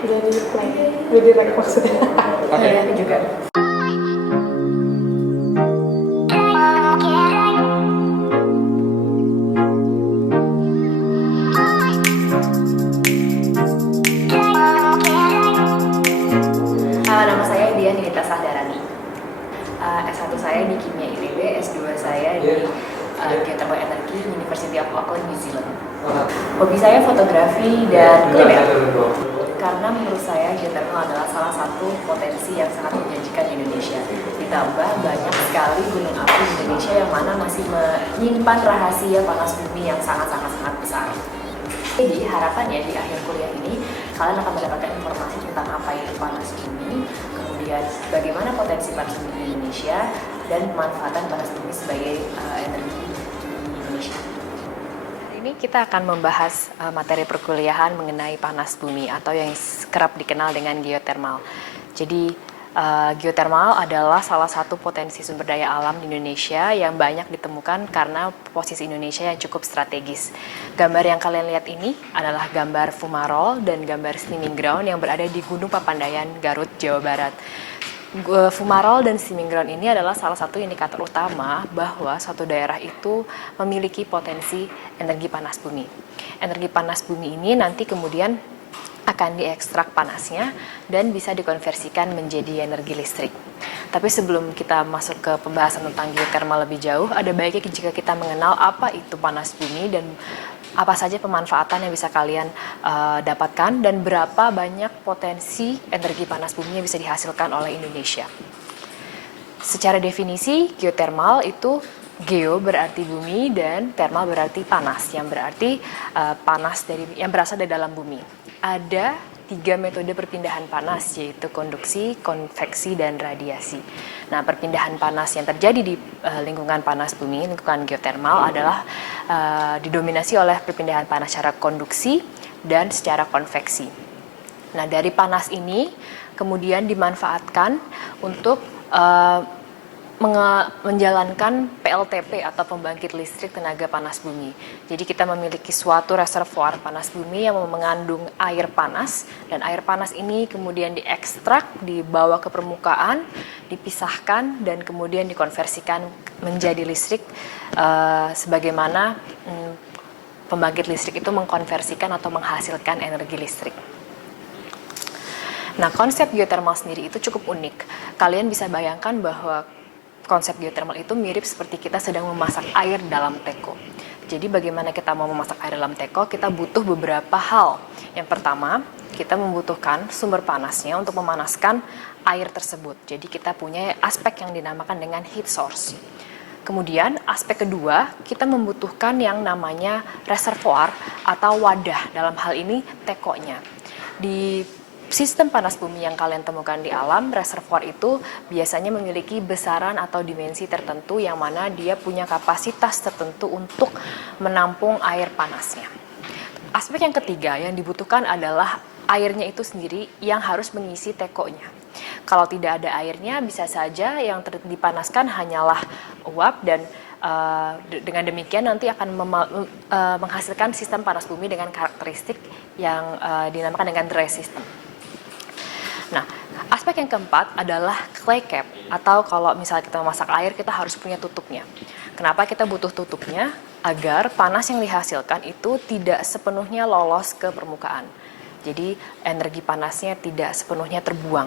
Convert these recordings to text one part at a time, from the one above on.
Udah di play, udah di record maksudnya. Oke. Iya, aku juga. Nama saya Dian Nita Sahdarani. S1 saya di Kimia ITB, S2 saya di Geothermal Energy University of Auckland, New Zealand. Hobi saya fotografi dan kuliner. Karena menurut saya geothermal adalah salah satu potensi yang sangat menjanjikan di Indonesia. Ditambah banyak sekali gunung api di Indonesia yang mana masih menyimpan rahasia panas bumi yang sangat-sangat besar. Jadi harapannya di akhir kuliah ini kalian akan mendapatkan informasi tentang apa itu panas bumi, kemudian bagaimana potensi panas bumi di Indonesia, dan pemanfaatan panas bumi sebagai energi di Indonesia. Ini kita akan membahas materi perkuliahan mengenai panas bumi atau yang kerap dikenal dengan geothermal. Jadi geothermal adalah salah satu potensi sumber daya alam di Indonesia yang banyak ditemukan karena posisi Indonesia yang cukup strategis. Gambar yang kalian lihat ini adalah gambar fumarole dan gambar steaming ground yang berada di Gunung Papandayan, Garut, Jawa Barat. Fumarole dan steaming ground ini adalah salah satu indikator utama bahwa suatu daerah itu memiliki potensi energi panas bumi. Energi panas bumi ini nanti kemudian akan diekstrak panasnya dan bisa dikonversikan menjadi energi listrik. Tapi sebelum kita masuk ke pembahasan tentang geothermal lebih jauh, ada baiknya jika kita mengenal apa itu panas bumi dan apa saja pemanfaatan yang bisa kalian dapatkan dan berapa banyak potensi energi panas bumi yang bisa dihasilkan oleh Indonesia. Secara definisi, geothermal itu geo berarti bumi dan thermal berarti panas, yang berarti panas yang berasal dari dalam bumi. Ada 3 metode perpindahan panas, yaitu konduksi, konveksi, dan radiasi. Nah, perpindahan panas yang terjadi di lingkungan panas bumi, lingkungan geothermal adalah didominasi oleh perpindahan panas secara konduksi dan secara konveksi. Nah, dari panas ini kemudian dimanfaatkan untuk menjalankan PLTP atau pembangkit listrik tenaga panas bumi. Jadi kita memiliki suatu reservoir panas bumi yang mengandung air panas, dan air panas ini kemudian diekstrak, dibawa ke permukaan, dipisahkan, dan kemudian dikonversikan menjadi listrik sebagaimana pembangkit listrik itu mengkonversikan atau menghasilkan energi listrik. Nah, konsep geothermal sendiri itu cukup unik. Kalian bisa bayangkan bahwa konsep geothermal itu mirip seperti kita sedang memasak air dalam teko. Jadi bagaimana kita mau memasak air dalam teko, kita butuh beberapa hal. Yang pertama, kita membutuhkan sumber panasnya untuk memanaskan air tersebut. Jadi kita punya aspek yang dinamakan dengan heat source. Kemudian aspek kedua, kita membutuhkan yang namanya reservoir atau wadah, dalam hal ini tekonya. Di sistem panas bumi yang kalian temukan di alam, reservoir itu biasanya memiliki besaran atau dimensi tertentu yang mana dia punya kapasitas tertentu untuk menampung air panasnya. Aspek yang ketiga yang dibutuhkan adalah airnya itu sendiri yang harus mengisi tekonya. Kalau tidak ada airnya, bisa saja yang dipanaskan hanyalah uap dan dengan demikian nanti akan menghasilkan sistem panas bumi dengan karakteristik yang dinamakan dengan dry system. Nah, aspek yang keempat adalah clay cap, atau kalau misalnya kita memasak air, kita harus punya tutupnya. Kenapa kita butuh tutupnya? Agar panas yang dihasilkan itu tidak sepenuhnya lolos ke permukaan. Jadi energi panasnya tidak sepenuhnya terbuang.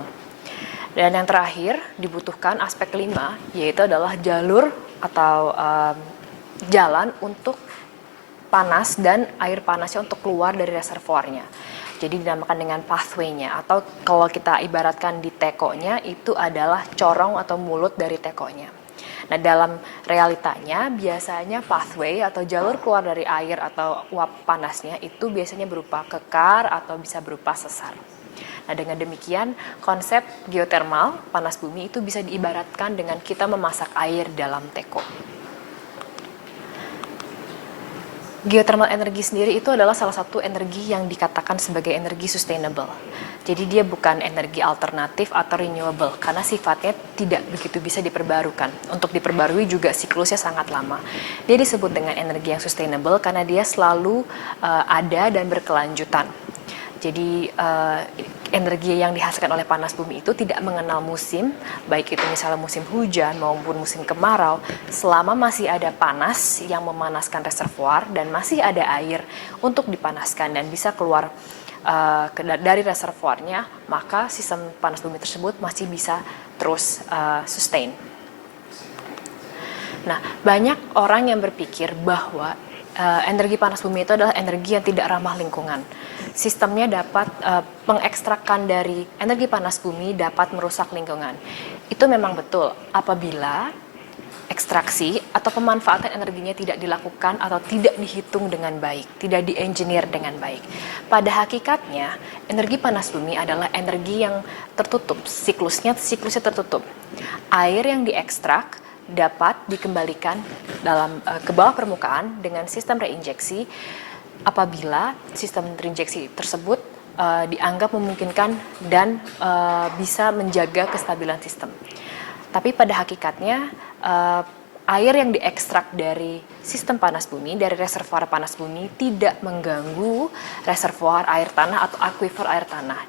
Dan yang terakhir dibutuhkan aspek kelima, yaitu adalah jalur atau jalan untuk panas dan air panasnya untuk keluar dari reservoirnya. Jadi dinamakan dengan pathway-nya, atau kalau kita ibaratkan di tekonya itu adalah corong atau mulut dari tekonya. Nah, dalam realitanya biasanya pathway atau jalur keluar dari air atau uap panasnya itu biasanya berupa kekar atau bisa berupa sesar. Nah, dengan demikian konsep geothermal panas bumi itu bisa diibaratkan dengan kita memasak air dalam teko. Geothermal energi sendiri itu adalah salah satu energi yang dikatakan sebagai energi sustainable. Jadi dia bukan energi alternatif atau renewable karena sifatnya tidak begitu bisa diperbarukan. Untuk diperbarui juga siklusnya sangat lama. Dia disebut dengan energi yang sustainable karena dia selalu ada dan berkelanjutan. Jadi energi yang dihasilkan oleh panas bumi itu tidak mengenal musim, baik itu misalnya musim hujan maupun musim kemarau, selama masih ada panas yang memanaskan reservoir dan masih ada air untuk dipanaskan dan bisa keluar dari reservoirnya, maka sistem panas bumi tersebut masih bisa terus sustain. Nah, banyak orang yang berpikir bahwa energi panas bumi itu adalah energi yang tidak ramah lingkungan. Sistemnya dapat mengekstrakkan dari energi panas bumi dapat merusak lingkungan. Itu memang betul apabila ekstraksi atau pemanfaatan energinya tidak dilakukan atau tidak dihitung dengan baik, tidak di-engineer dengan baik. Pada hakikatnya, energi panas bumi adalah energi yang tertutup, siklusnya tertutup. Air yang diekstrak dapat dikembalikan ke bawah permukaan dengan sistem reinjeksi apabila sistem reinjeksi tersebut dianggap memungkinkan dan bisa menjaga kestabilan sistem. Tapi pada hakikatnya air yang diekstrak dari sistem panas bumi, dari reservoir panas bumi tidak mengganggu reservoir air tanah atau aquifer air tanah.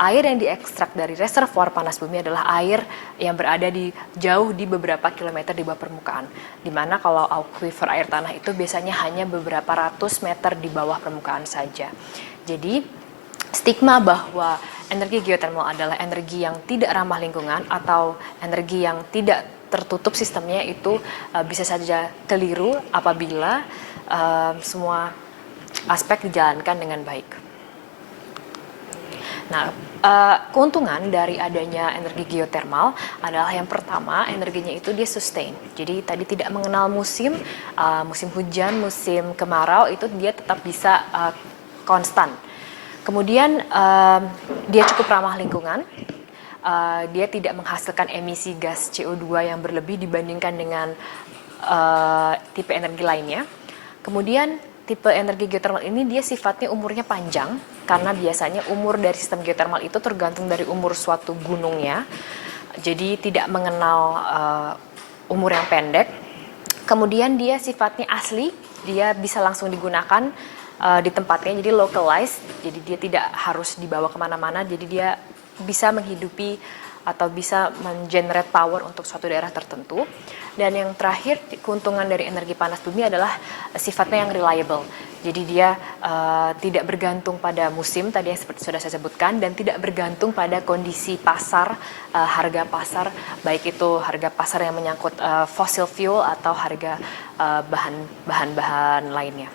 Air yang diekstrak dari reservoir panas bumi adalah air yang berada jauh di beberapa kilometer di bawah permukaan. Dimana kalau aquifer air tanah itu biasanya hanya beberapa ratus meter di bawah permukaan saja. Jadi stigma bahwa energi geothermal adalah energi yang tidak ramah lingkungan atau energi yang tidak tertutup sistemnya itu bisa saja keliru apabila semua aspek dijalankan dengan baik. Nah, keuntungan dari adanya energi geothermal adalah yang pertama, energinya itu dia sustain. Jadi tadi tidak mengenal musim, musim hujan, musim kemarau itu dia tetap bisa konstan. Kemudian dia cukup ramah lingkungan. Dia tidak menghasilkan emisi gas CO2 yang berlebih dibandingkan dengan tipe energi lainnya. Kemudian tipe energi geothermal ini dia sifatnya umurnya panjang karena biasanya umur dari sistem geothermal itu tergantung dari umur suatu gunungnya. Jadi tidak mengenal umur yang pendek. Kemudian dia sifatnya asli, dia bisa langsung digunakan di tempatnya, jadi localized. Jadi dia tidak harus dibawa kemana-mana, jadi dia bisa menghidupi atau bisa mengenerate power untuk suatu daerah tertentu. Dan yang terakhir, keuntungan dari energi panas bumi adalah sifatnya yang reliable. Jadi dia tidak bergantung pada musim tadi yang seperti sudah saya sebutkan, dan tidak bergantung pada kondisi pasar, harga pasar, baik itu harga pasar yang menyangkut fossil fuel atau harga bahan-bahan lainnya.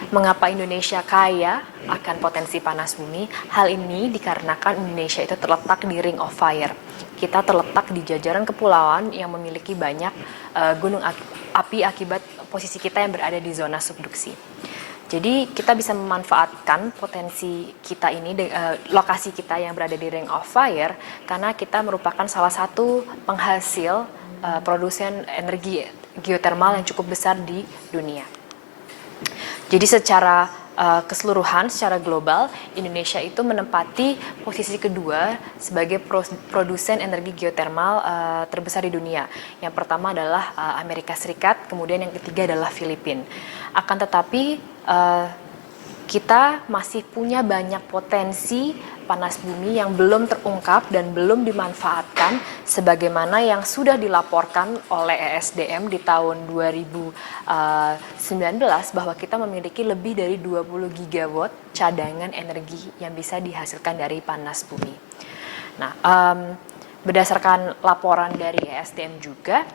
Mengapa Indonesia kaya akan potensi panas bumi? Hal ini dikarenakan Indonesia itu terletak di Ring of Fire. Kita terletak di jajaran kepulauan yang memiliki banyak gunung api akibat posisi kita yang berada di zona subduksi. Jadi kita bisa memanfaatkan potensi kita ini, lokasi kita yang berada di Ring of Fire, karena kita merupakan salah satu penghasil produsen energi geothermal yang cukup besar di dunia. Jadi secara keseluruhan, secara global, Indonesia itu menempati posisi kedua sebagai produsen energi geothermal terbesar di dunia. Yang pertama adalah Amerika Serikat, kemudian yang ketiga adalah Filipina. Akan tetapi kita masih punya banyak potensi panas bumi yang belum terungkap dan belum dimanfaatkan sebagaimana yang sudah dilaporkan oleh ESDM di tahun 2019 bahwa kita memiliki lebih dari 20 gigawatt cadangan energi yang bisa dihasilkan dari panas bumi. Nah, berdasarkan laporan dari ESDM juga,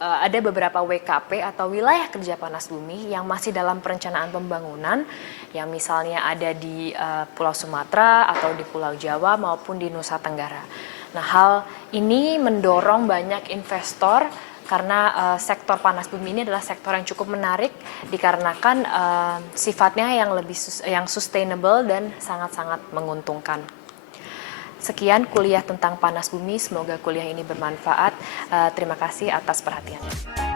ada beberapa WKP atau wilayah kerja panas bumi yang masih dalam perencanaan pembangunan, yang misalnya ada di Pulau Sumatera atau di Pulau Jawa maupun di Nusa Tenggara. Nah, hal ini mendorong banyak investor karena sektor panas bumi ini adalah sektor yang cukup menarik dikarenakan sifatnya yang sustainable dan sangat-sangat menguntungkan. Sekian kuliah tentang panas bumi, semoga kuliah ini bermanfaat. Terima kasih atas perhatiannya.